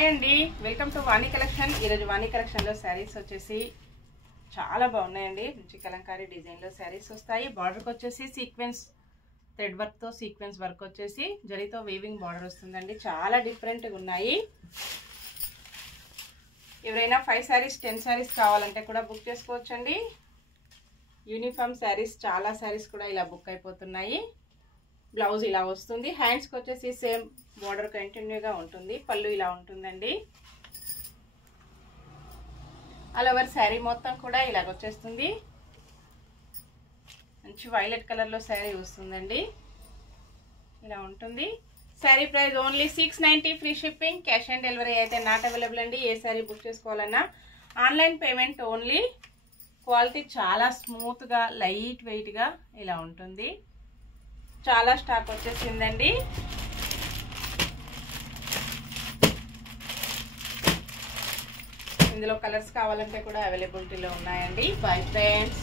Hi అండి, welcome to Vani collection. ఈరోజు వాణి కలెక్షన్లో శారీస్ వచ్చేసి చాలా బాగున్నాయండి. మంచి కలంకారీ డిజైన్లో శారీస్ వస్తాయి. బార్డర్కి వచ్చేసి సీక్వెన్స్ థ్రెడ్ వర్క్తో సీక్వెన్స్ వర్క్ వచ్చేసి జరీతో వీవింగ్ బార్డర్ వస్తుందండి. చాలా డిఫరెంట్గా ఉన్నాయి. ఎవరైనా 5 శారీస్ 10 శారీస్ కావాలంటే కూడా బుక్ చేసుకోవచ్చండి. యూనిఫామ్ శారీస్ చాలా శారీస్ కూడా ఇలా బుక్ అయిపోతున్నాయి. బ్లౌజ్ ఇలా వస్తుంది. హ్యాండ్స్కి వచ్చేసి సేమ్ బార్డర్ కంటిన్యూగా ఉంటుంది. పళ్ళు ఇలా ఉంటుందండి. ఆల్ ఓవర్ శారీ మొత్తం కూడా ఇలాగ వచ్చేస్తుంది. మంచి వైలెట్ కలర్లో శారీ వస్తుందండి. ఇలా ఉంటుంది. Sari price only 690, free shipping. Cash on delivery అయితే నాట్ అవైలబుల్ అండి. ఏ శారీ బుక్ చేసుకోవాలన్నా ఆన్లైన్ పేమెంట్ ఓన్లీ. క్వాలిటీ చాలా స్మూత్గా లైట్ వెయిట్గా ఇలా ఉంటుంది. చాలా స్టాక్ వచ్చేసిందండి. ఇందులో కలర్స్ కావాలంటే కూడా అవైలబిలిటీలో ఉన్నాయండి. Bye friends.